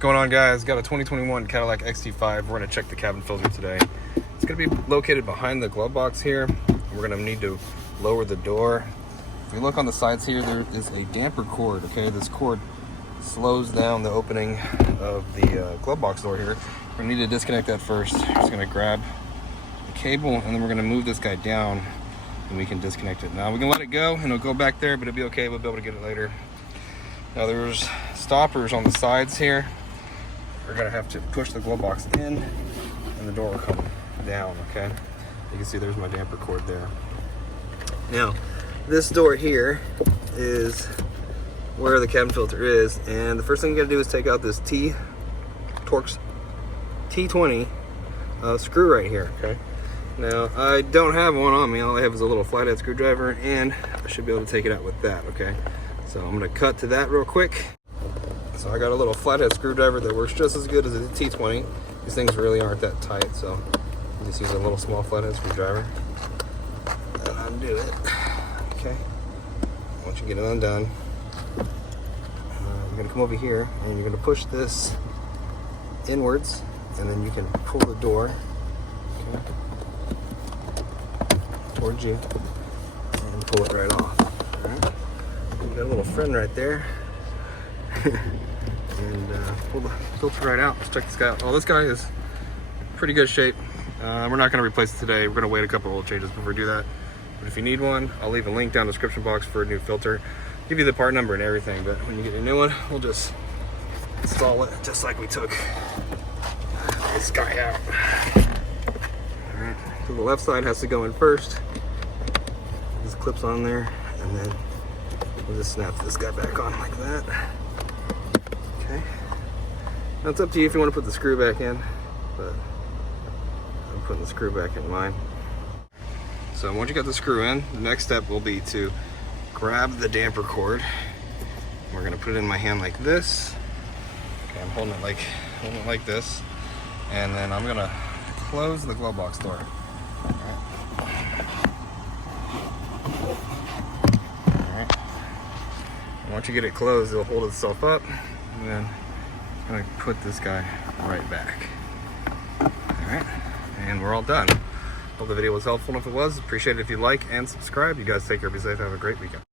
What's going on, guys? Got a 2021 Cadillac XT5. We're going to check the cabin filter today. It's going to be located behind the glove box here. We're going to need to lower the door. If you look on the sides here, there is a damper cord. Okay, this cord slows down the opening of the glove box door here. We're going to need to disconnect that first. Just going to grab the cable, and then we're going to move this guy down, and we can disconnect it. Now we can let it go, and it'll go back there, but it'll be okay. We'll be able to get it later. Now there's stoppers on the sides here. We're gonna have to push the glove box in, and the door will come down. Okay, you can see there's my damper cord there. Now this door here is where the cabin filter is, and the first thing you gotta do is take out this Torx T20 screw right here. Okay, now I don't have one on me. All I have is a little flathead screwdriver, and I should be able to take it out with that. Okay, so I'm gonna cut to that real quick. So I got a little flathead screwdriver that works just as good as a T20. These things really aren't that tight, so you just use a little small flathead screwdriver and undo it. Okay, once you get it undone, you're gonna come over here and you're gonna push this inwards, and then you can pull the door, okay, towards you and pull it right off. All right, you got a little friend right there. And pull the filter right out. Let's check this guy out. Oh, this guy is pretty good shape. We're not going to replace it today. We're going to wait a couple of oil changes before we do that. But if you need one, I'll leave a link down in the description box for a new filter. Give you the part number and everything. But when you get a new one, we'll just install it just like we took this guy out. All right. So the left side has to go in first. This clips on there, and then we'll just snap this guy back on like that. Okay. Now it's up to you if you want to put the screw back in, but I'm putting the screw back in mine. So once you got the screw in, the next step will be to grab the damper cord. We're going to put it in my hand like this. Okay, I'm holding it like this, and then I'm going to close the glove box door. All right. Once you get it closed, it'll hold itself up, and then I'm gonna put this guy right back. All right, and we're all done. Hope the video was helpful, and if it was, appreciate it if you like and subscribe. You guys take care, be safe, have a great weekend.